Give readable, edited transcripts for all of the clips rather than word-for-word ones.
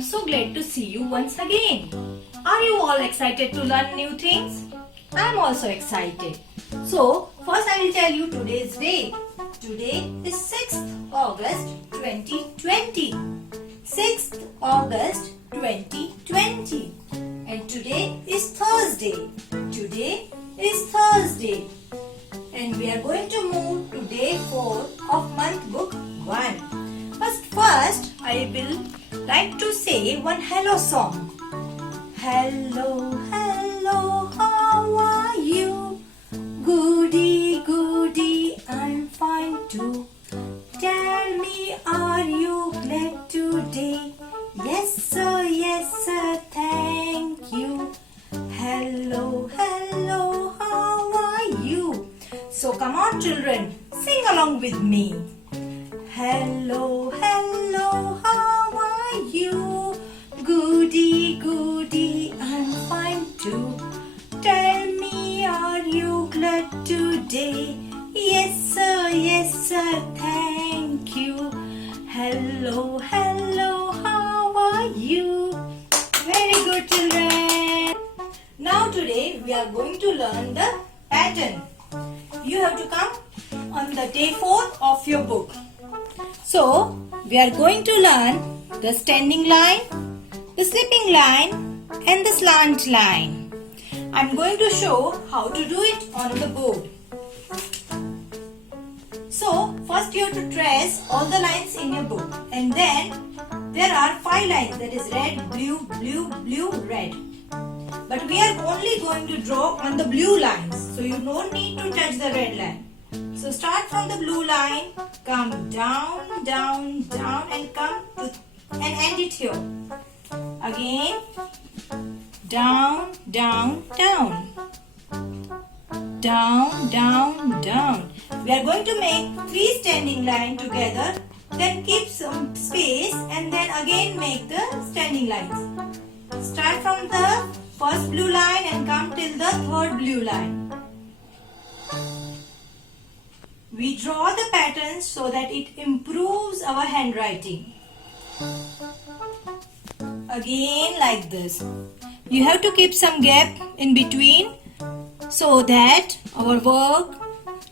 am so glad to see you once again. Are you all excited to learn new things? I am also excited. So, first I will tell you today's date. Today is 6th August 2020. 6th August 2020. And today is Thursday. Today is Thursday. And we are going to move to day 4 of month book 1. First, I will like to say one hello song. Hello, hello, how are you? Goody, goody, I'm fine too. Tell me, are you glad today? Yes, sir, thank you. Hello, hello, how are you? So come on children, sing along with me. Hello, hello, how are you? Goody, goody, I'm fine too. Tell me, are you glad today? Yes, sir, thank you. Hello, hello, how are you? Very good children. Now today we are going to learn the pattern. You have to come on the day 4 of your book. So, we are going to learn the standing line, the slipping line and the slant line. I am going to show how to do it on the board. So, first you have to trace all the lines in your book. And then, there are 5 lines, that is red, blue, blue, blue, red. But we are only going to draw on the blue lines. So, you don't need to touch the red line. So start from the blue line, come down, down, down and come to and end it here. Again, down, down, down. Down, down, down. We are going to make 3 standing lines together, then keep some space and then again make the standing lines. Start from the first blue line and come till the third blue line. We draw the patterns so that it improves our handwriting. Again like this. You have to keep some gap in between so that our work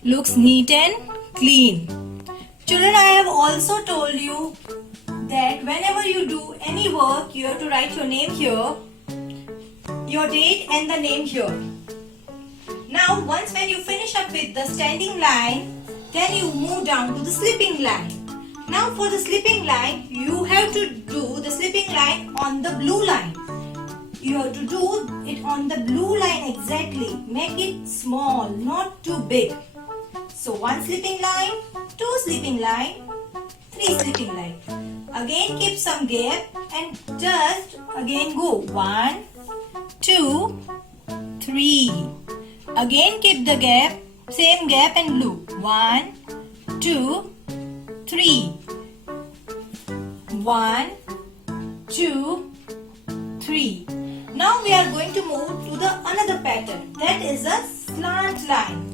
looks neat and clean. Children, I have also told you that whenever you do any work, you have to write your name here, your date and the name here. Now, once when you finish up with the standing line, then you move down to the slipping line. Now for the slipping line, you have to do the slipping line on the blue line. You have to do it on the blue line exactly. Make it small, not too big. So 1 slipping line, 2 slipping line, 3 slipping line. Again keep some gap and just again go 1, 2, 3. Again keep the gap. Same gap and blue. 1, 2, 3. 1, 2, 3. Now we are going to move to the another pattern. That is a slant line.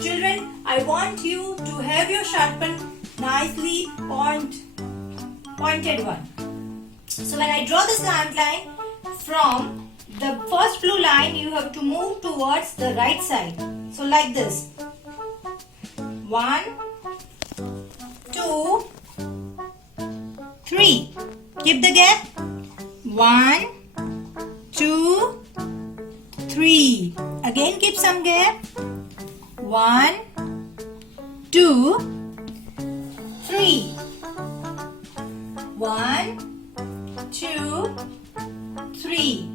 Children, I want you to have your sharpen nicely pointed one. So when I draw the slant line, from the first blue line you have to move towards the right side. So like this. 1, 2, 3. Keep the gap. 1, 2, 3. Again keep some gap. 1, 2, 3. 1, 2, 3.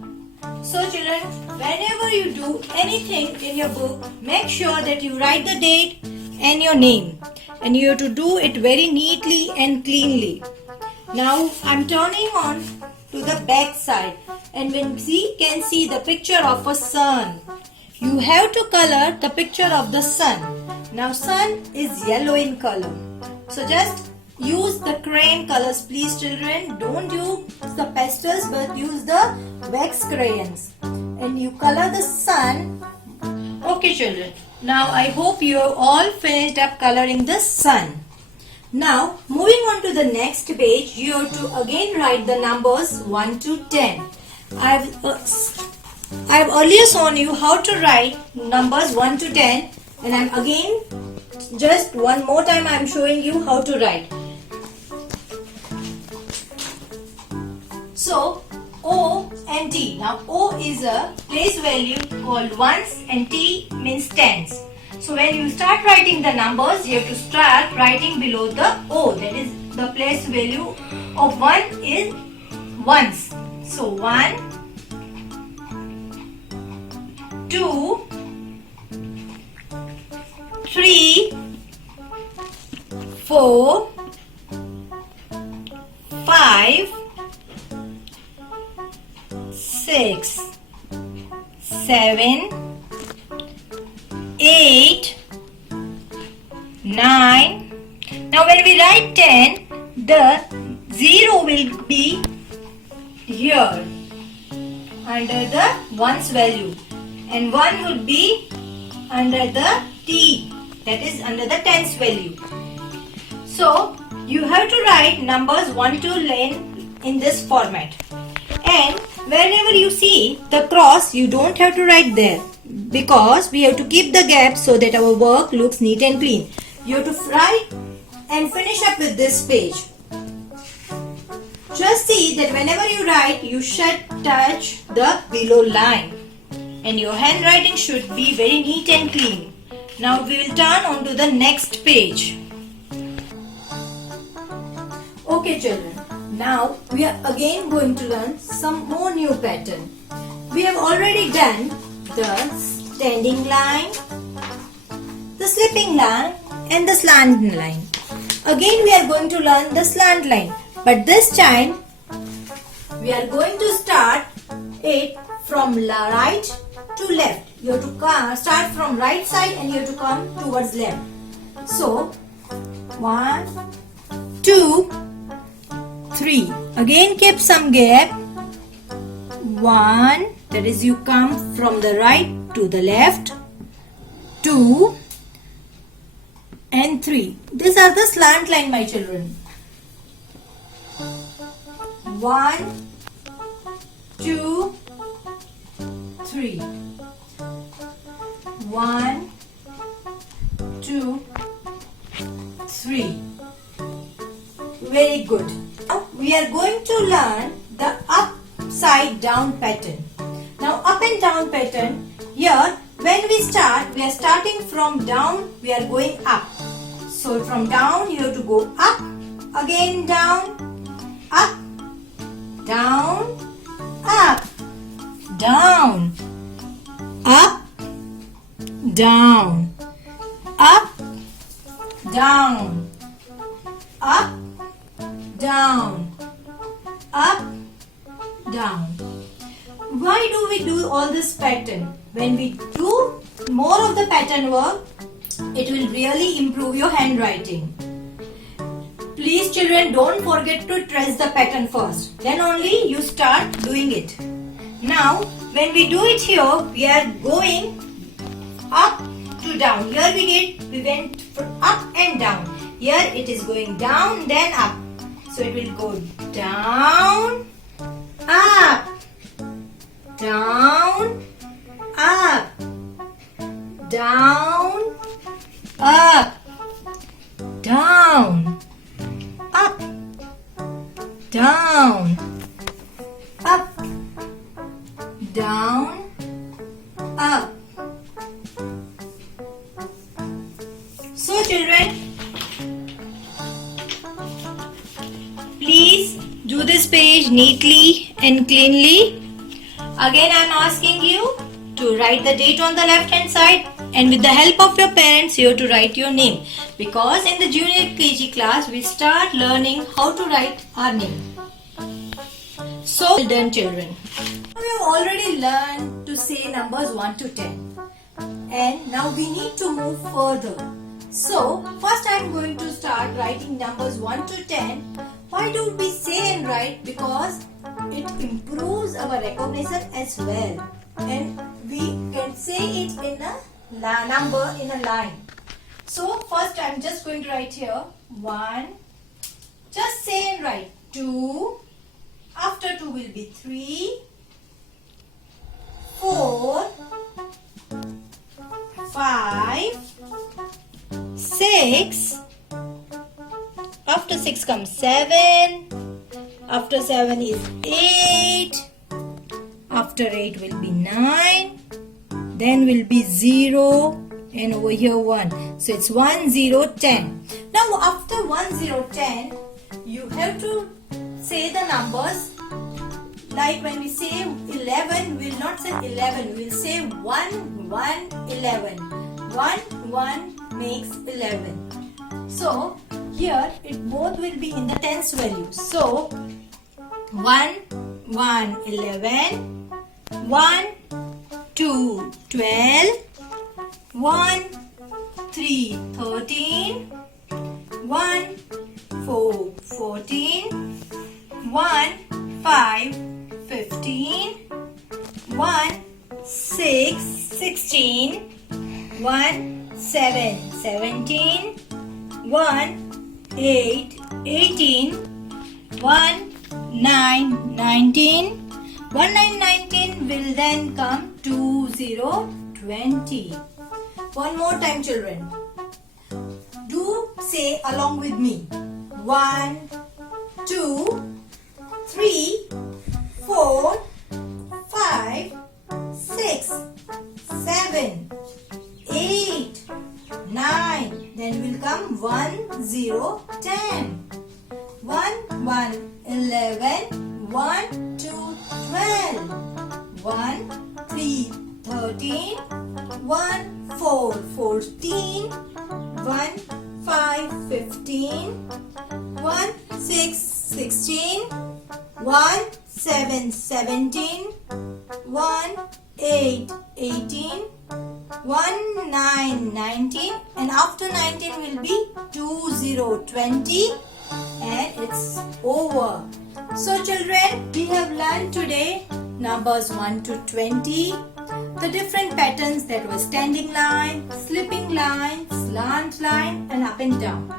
So children, whenever you do anything in your book, make sure that you write the date and your name. And you have to do it very neatly and cleanly. Now I am turning on to the back side. And when we can see the picture of a sun. You have to color the picture of the sun. Now sun is yellow in color. So just use the crayon colors please children. Don't use the pastels but use the wax crayons. And you color the sun. Okay children. Now I hope you have all finished up coloring the sun. Now, moving on to the next page, you have to again write the numbers 1 to 10. I've earlier shown you how to write numbers 1 to 10, and I'm again just one more time I'm showing you how to write. So, O and T. Now, O is a place value called ones and T means tens. So, when you start writing the numbers, you have to start writing below the O. That is, the place value of 1 is ones. So, 1, 2, 3, 4, 5, 6, 7, 8, 9. Now when we write 10, the 0 will be here under the ones value, and 1 would be under the T, that is under the tens value. So you have to write numbers 1 to 10 in this format, and whenever you see the cross, you don't have to write there, because we have to keep the gaps so that our work looks neat and clean. You have to write and finish up with this page. Just see that whenever you write, you should touch the below line, and your handwriting should be very neat and clean. Now we will turn on to the next page. Okay children, now we are again going to learn some more new pattern. We have already done the standing line, the slipping line and the slant line. Again we are going to learn the slant line, but this time we are going to start it from right to left. You have to start from right side and you have to come towards left. So 1, 2, 3. Again keep some gap. 1, that is you come from the right to the left. 2 and 3. These are the slant line, my children. 1, 2, 3. 1, 2, 3. Very good. Now we are going to learn the upside down pattern. Now up and down pattern, here when we start, we are starting from down, we are going up. So from down you have to go up, again down, up, down, up, down, up, down, up, down, up, down, up, down. Why do we do all this pattern? When we do more of the pattern work, it will really improve your handwriting. Please children, don't forget to trace the pattern first. Then only you start doing it. Now, when we do it here, we are going up to down. Here we went up and down. Here it is going down, then up. So it will go down, up, down, up, down, up, down, up, down, up, down, up. So children, please do this page neatly and cleanly. Again I am asking you to write the date on the left hand side, and with the help of your parents you have to write your name, because in the junior KG class we start learning how to write our name. So well done children. We have already learned to say numbers 1 to 10, and now we need to move further. So first I am going to start writing numbers 1 to 10. Why do we say and write? Because it improves our recognition as well, and we can say it in a number in a line. So first I'm just going to write here 1. Just say and write 2. After 2 will be 3, 4, 5, 6. After 6 comes 7. After 7 is 8. After 8 will be 9. Then will be 0. And over here 1. So it's 1, 0, 10. Now after 1, 0, 10, you have to say the numbers. Like when we say 11, we will not say 11. We will say 1, 1, 11. 1, 1 makes 11. So here it both will be in the tens value. So 1, 1, 11. 1, 2, 12. 1, 3, 13. 1, 4, 14. 1, 5, 15. 1, 6, 16. 1, 7, 17. 1, 8, 18. 1, 9, 19. 1, 9, 19 will then come 2, 0, 20. One more time, children. Do say along with me. 1, 2, 3, 4, 5, 6, 7, 8, 9. Then will come 1, 0, 10. 1, 1, 11. 1, 2, 12. 1, 3, 13. 1, 4, 14. 1, 5, 15. 1, 6, 16. 1, 7, 17. 1, 8, 18. 1, 9, 19. And after 19 will be 2, 0, 20. And it's over. So children, we have learned today numbers 1 to 20. The different patterns that were standing line, slipping line, slant line and up and down.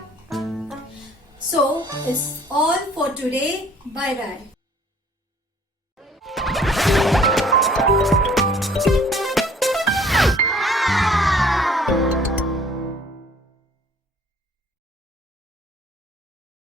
So it's all for today. Bye bye.